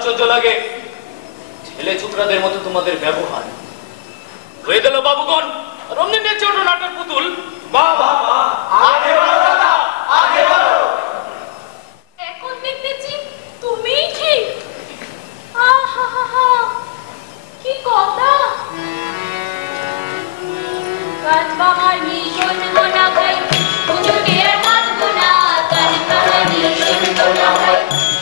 আশ্চর্য লাগে ছেলে ছোকরাদের মতো তোমাদের ব্যবহার। হয়ে গেল বাবুগণ, রমনি নেচে ওঠো নাটের পুতুল। বাবা আগে বলো দাদা, আগে বলো। এখন দেখতেছি তুমিই ঠিক। আহা কি কথা! কান বাহানি শুনবো না ভাই, হুজুরের মানবো না। কান বাহানি শুনবো না ভাই,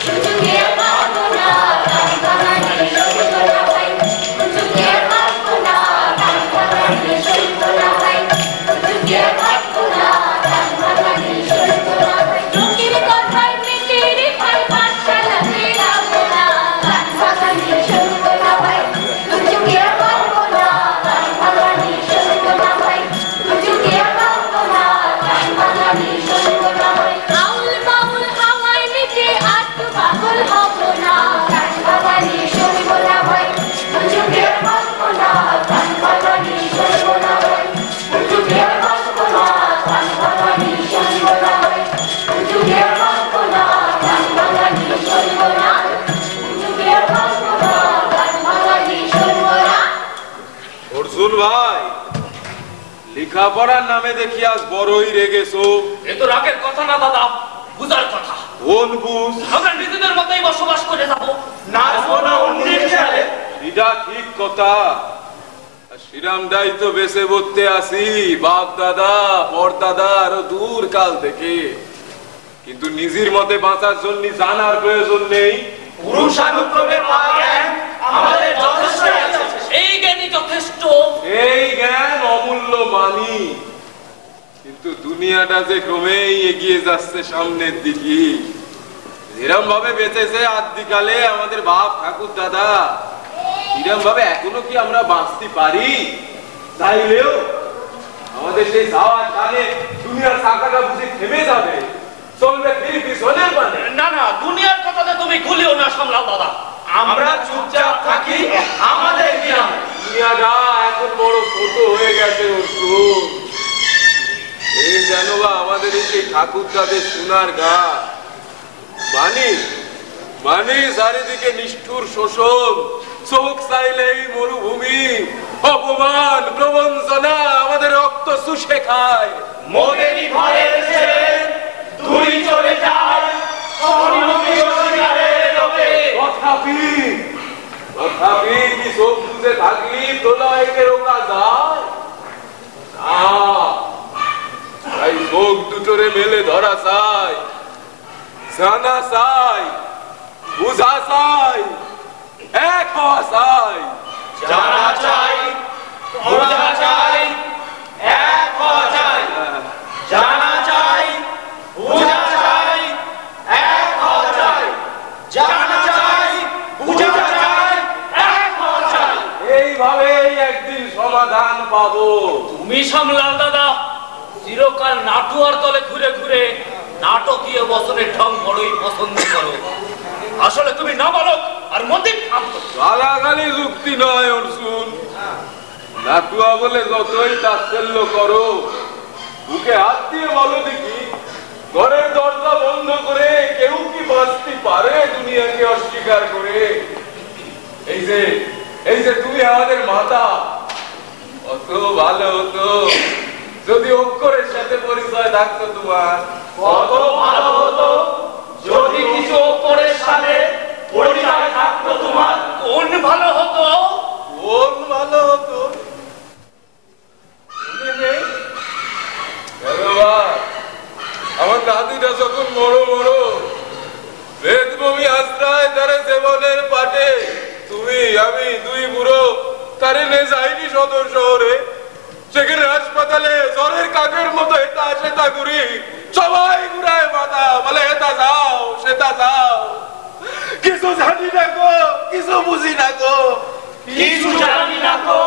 হুজুরের মানবো না। কান বাহানি শুনবো না ভাই, হুজুরের মানবো না। কান বাহানি শুনবো না ভাই, হুজুরের মানবো না। কান বাহানি শুনবো না ভাই। লোকের কথায় মেটের ভাই পাঠশালা ফেরাবো না। কান বাহানি শুনবো না ভাই, হুজুরের মানবো না। কান বাহানি শুনবো না ভাই, হুজুরের মানবো না। কান বাহানি শুনবো না ভাই। আউল বাউল হাওয়ায় মেতে আত্ম পাগল হবো না। কান বাহানি শুনবো না ভাই, হুজুরের মানবো না। কান বাহানি শুনবো না ভাই, হুজুরের মানবো না। কান বাহানি শুনবো না ভাই, হুজুরের মানবো না। কান বাহানি শুনবো না, হুজুরের মানবো না। কান বাহানি শুনবো না। অর্জুন ভাই, লেখাপড়ার নামে দেখি আজ বড়ই রেগেছো। এ তো রাগের কথা না দাদা, বুঝার কথা। কোন বুঝ? আমরা নিজেদের মতোই বসবাস করে যাবো, নাচবো না অন্যের খেয়ালে। এটা ঠিক কথা। শ্রীরামদাই তো বেঁচে বলতে আসি বাপ দাদা পরদাদা আরো দূর কাল থেকে, কিন্তু নিজের মতে বাঁচার জন্য জানার প্রয়োজন নেই। পুরুষানুক্রমে পাওয়া জ্ঞান আমাদের যথেষ্ট আছে। এই জ্ঞানই যথেষ্ট। এই জ্ঞান অমূল্য মানি, কিন্তু দুনিয়াটা যে ক্রমেই এগিয়ে যাচ্ছে সামনের দিকে। এরম ভাবে বেঁচেছে আদিকালে আমাদের বাপ ঠাকুর দাদা, এরম ভাবে এখনো কি আমরা বাঁচতে পারি? চাইলেও আমাদের সেই যাওয়ার কালে দুনিয়ার চাকাটা বুঝি থেমে যাবে, চলবে ফিরি পিছনের মানে। না না, দুনিয়ার কথাতে তুমি গুলিও না সামলাও দাদা। আমরা চুপচাপ থাকি আমাদের গ্রামে। দুনিয়াটা এখন বড় ছোট হয়ে গেছে অর্জুন। এই যেন বা আমাদের এই যে ঠাকুর দাদের সোনার গা মানি মানি চারিদিকে নিষ্ঠুর শোষণ, চোখ চাইলেই মরুভূমি, অপমান প্রবঞ্চনা আমাদের রক্ত চুষে খায়। মোদেরই ঘরে এসে তুই চলে যায় স্বর্ণময় অধিকারের লোভে। তথাপি কি চোখ বুঝে থাকলি তোলা একে রোকা যায় না। তাই চোখ দুটোরে মেলে ধরা চাই, জানা চাই, বুঝা চাই, এক হওয়া চাই। জানা চাই, বোঝা চাই, এক হওয়া চাই। জানা চাই, বোঝা চাই, এক হওয়া চাই। জানা চাই, বোঝা চাই, এক হওয়া চাই। এইভাবেই একদিন সমাধান পাবো। তুমি সামলাও দাদা। চিরকাল নাটুয়ার তলে ঘুরে ঘুরে নাটকীয় বছরের ঢং বড়ই পছন্দ করো। আসলে তুমি নাবালক আর মতি ভ্রান্ত। গালাগালি যুক্তি নয় অর্জুন। নাটুয়া বলে যতই তাচ্ছিল্য করো, বুকে হাত দিয়ে বলো দেখি, ঘরের দরজা বন্ধ করে কেউ কি বাঁচতে পারে দুনিয়াকে অস্বীকার করে? এই যে তুমি আমাদের মাতা, অত ভালো হতো যদি অক্ষরের সাথে পরিচয় থাকতো তোমার। কত ভালো হতো যদি কিছু অপরের সাথে পরিচয় থাকতো তোমার। কোন ভালো হতো? কোন ভালো হতো? আমার নাতিটা যখন মরো মরো বেদভূমি আশ্রয় তারে জীবনের পাটে তুমি আমি দুই বুড়ো তারে নে যাইনি সদর শহরে। সেখানে হাসপাতালে জ্বরের কাকের মতো এটা সেটা ঘুরি, সবাই ঘুরায় মাথা বলে এটা যাও সেটা যাও। কিছু জানি না গো, কিছু বুঝি না গো, কিছু জানি না গো,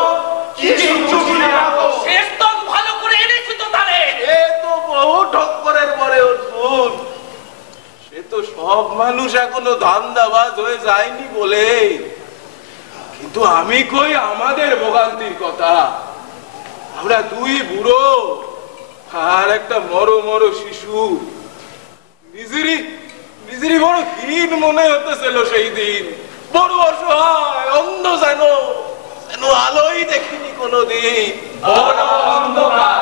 কিছু বুঝি না গো। শেষ তো ভালো করে এনেছি তো তারে। এ তো বহু ঠক্করের পরে অর্জুন। সে তো সব মানুষ এখনো ধান্দাবাজ হয়ে যায়নি বলে, কিন্তু আমি কই আমাদের ভোগান্তির কথা। আমরা দুই বুড়ো আর একটা মরো মরো শিশু, নিজেরই বড় হীন মনে হতেছিল সেই দিন। বড় অসহায়, অন্ধ যেন আলোই দেখিনি কোনোদিন। বড় অন্ধকার,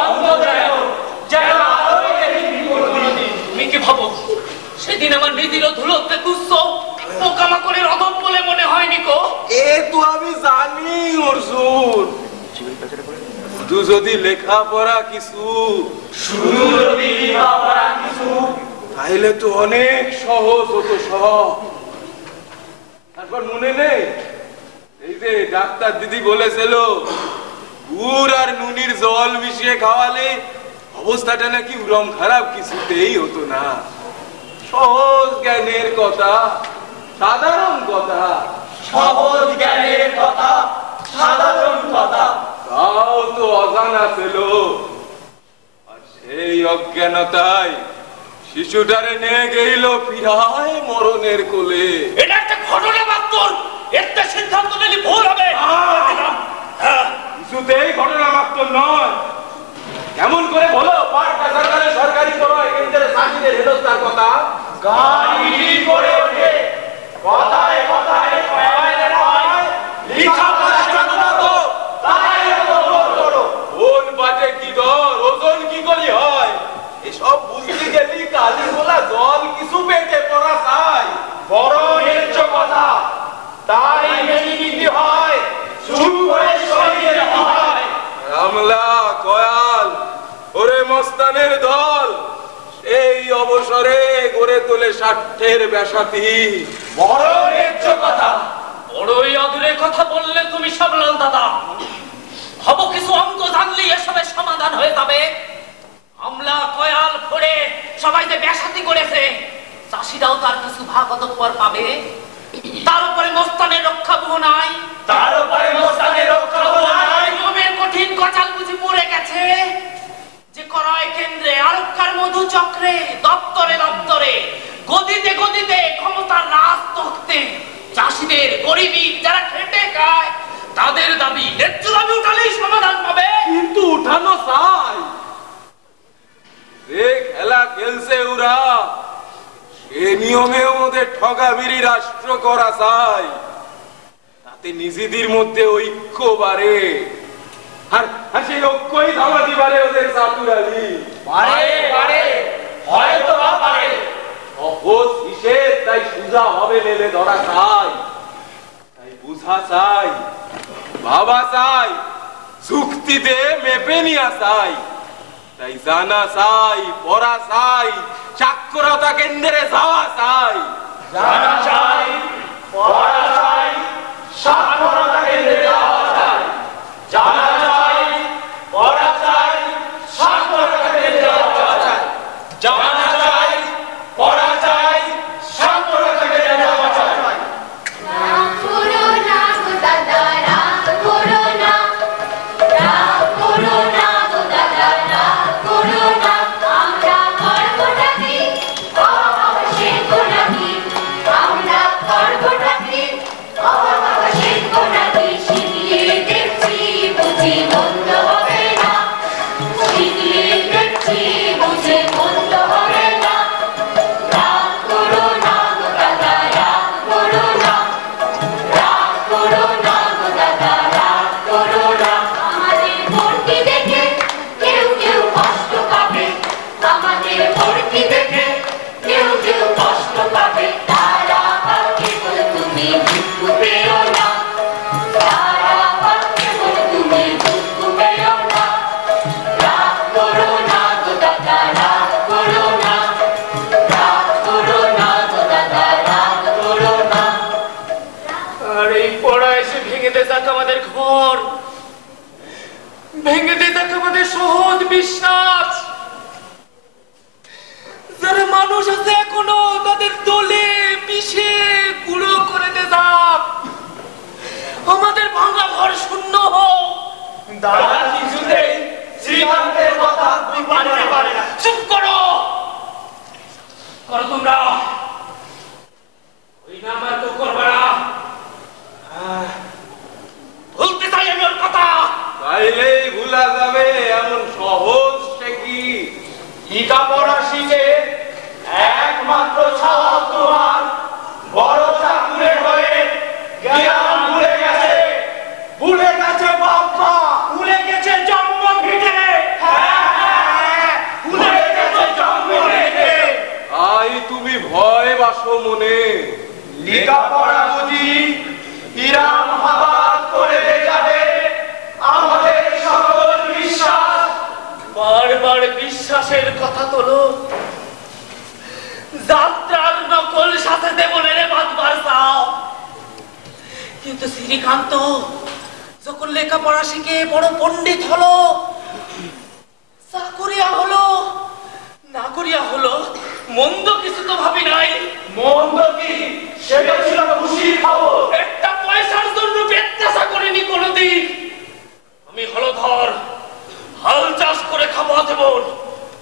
অন্ধ যেন আলোই দেখিনি কোনোদিন। তুমি কি ভাবো সেদিন আমার নিদিল ধুলোতে তুচ্ছ পোকামাকড়ের অধম বলে মনে হয়নি কো? এ তো আমি জানি অর্জুন, শুধু যদি লেখাপড়া কিছু, শুধু যদি লেখাপড়া কিছু, তাইলে তো অনেক সহজ হতো সব। তারপর মনে নেই এই যে ডাক্তার দিদি বলেছিল গুড় আর নুনির জল মিশিয়ে খাওয়ালে অবস্থাটা নাকি উরম খারাপ কিছুতেই হতো না। সহজ জ্ঞানের কথা, সাধারণ কথা, সহজ জ্ঞানের কথা, সাধারণ কথা, তাও তো অজানা ছিল। আর সেই অজ্ঞানতায় শিশুটারে নিয়ে গেল ফিরায় মরণের কোলে। এটা একটা ঘটনা মাত্র, একটা সিদ্ধান্ত নিলে ভুল হবে। কিছুতেই ঘটনা মাত্র নয়। কেমন করে বলো পাটকা সরকারের সরকারি কেন্দ্রের চাকরিদের হেনস্থার কথা? গাড়ি করে ওঠে, কথায় কথায় লেখাপড়া জানো না তো, তাই এত বড়। কোন পাটে কি দর, ওজন কি করে হয়, এসব বুঝতে গেলি কালি বলা জল কিছু পেটে পড়া চাই। বড় ন্যায্য কথা, তাই মেনে নিতে হয়, চুপ করে সরিয়ে যেতে হয়। রামলা কয়াল ওরে মস্তানের দল এই অবসরে গড়ে তোলে স্বার্থের ব্যাসাতি। বড় ন্যায্য কথা। বড়ই অদূরের কথা বললে তুমি সাবলাল দাদা। হব কিছু অঙ্ক জানলে এসবের সমাধান হয়ে যাবে। আমলা কয়াল ফোড়ে সবাই যে ব্যাসাতি করেছে, চাষিরাও তার কিছু ভাগ অতঃপর পাবে। তার উপরে মস্তানের রক্ষাবহ নাই, তার উপরে মস্তানের রক্ষাবহ নাই। নিয়মের কঠিন কচাল বুঝি পড়ে গেছে। যে ক্রয় কেন্দ্রে, আরবকার মধু চক্রে, দপ্তরে দপ্তরে, গদিতে গদিতে ক্ষমতার রাজ তখতে চাষিদের, গরিবী যারা খেটে খায় তাদের দাবি, ন্যায্য দাবি উঠালেই সমাধান পাবে। কিন্তু উঠানো চাই। যে খেলা খেলছে ওরা, এ নিয়মে ওদের ঠগাবিরি রাষ্ট্র করা চাই। তাতে নিজেদের মধ্যে ঐক্য বাড়ে, আর সেই ঐক্যই ধামাতি বাড়ে ওদের চাতুরালি। বাড়ে বাড়ে, হয়তো বা বাড়ে। সহজ হিসেব তাই সুজা হবে মেলে ধরা চাই। তাই বুঝা চাই, ভাবা চাই, যুক্তিতে মেপে নিয়া চাই। তাই জানা চাই, পড়া চাই, সাক্ষরতা কেন্দ্রে যাওয়া চাই। জানা চাই, পড়া চাই, সাক্ষরতা কেন্দ্রে যাওয়া চাই। জানা চাই, পড়া চাই, সাক্ষরতা কেন্দ্রে যাওয়া চাই। জানা চাই, পড়া চাই, সাক্ষরতা কেন্দ্রে যাওয়া চাই। রাম করো না গো দাদা, রাম করো না, রাম করো না গো দাদা, রাম করো না। আমরা করবোটা কি, অবশেষ গোটা কি, আমরা করবোটা কি, অবশেষ গোটা কি। শিখিয়ে দেখছি বুঝি মন্দ হবে না, শিখিয়ে দেখছি বুঝি মন্দ হবে না। রাম করো না গো দাদা, রাম করো না, রাগ করো না গো দাদা, রাগ করো না। আমাদের মূর্তি দেখে কেউ কেউ কষ্ট পাবে, আমাদের মূর্তি দেখে কেউ কেউ কষ্ট পাবে। তারা পাকে বলে তুমি দুঃখ পেও না, তারা পাকে বলে তুমি দুঃখ পেও না। রাগ করো না গো দাদা, রাগ করো না, রাগ করো না গো দাদা, রাগ করো না। আর এই পড়া এসে ভেঙে দে যাক আমাদের ঘর, ভেঙে দে যাক আমাদের সহজ বিশ্বাস। যারা মানুষ আছে এখনো তাদের দলে মিশে গুঁড়ো করে দে যাক। আমাদের ভাঙা ঘর শূন্য হোক। দাদা কিছুতেই শ্রীকান্তের কথা মানতে পারে না। চুপ করো, করো তোমরা। ওই না আমার তো করবে না। বলতে চাই আমি ওর কথা। তাইলেই ভুলা যাবে আমার বিশ্বাসের কথা তোলো, যাত্রার নকল সাথে দেবনের বাঁধবার চাও, কিন্তু শ্রীকান্ত যখন লেখাপড়া শিখে বড় পণ্ডিত হলো, চাকুরিয়া হলো, না করিয়া হলো, মন্দ কিছু তো ভাবি নাই। মন্দ কি? সেটা ছিল খুশির খবর। একটা পয়সার জন্য ব্যত্যাশা করিনি কোনোদিন। আমি হলধর, হাল চাষ করে খাবো দেব।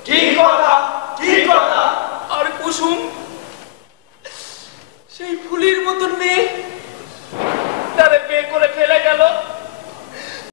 ঠিক কথা, ঠিক কথা। আর কুসুম সেই ফুলির মতন মেয়ে, তারে বিয়ে করে ফেলে গেল।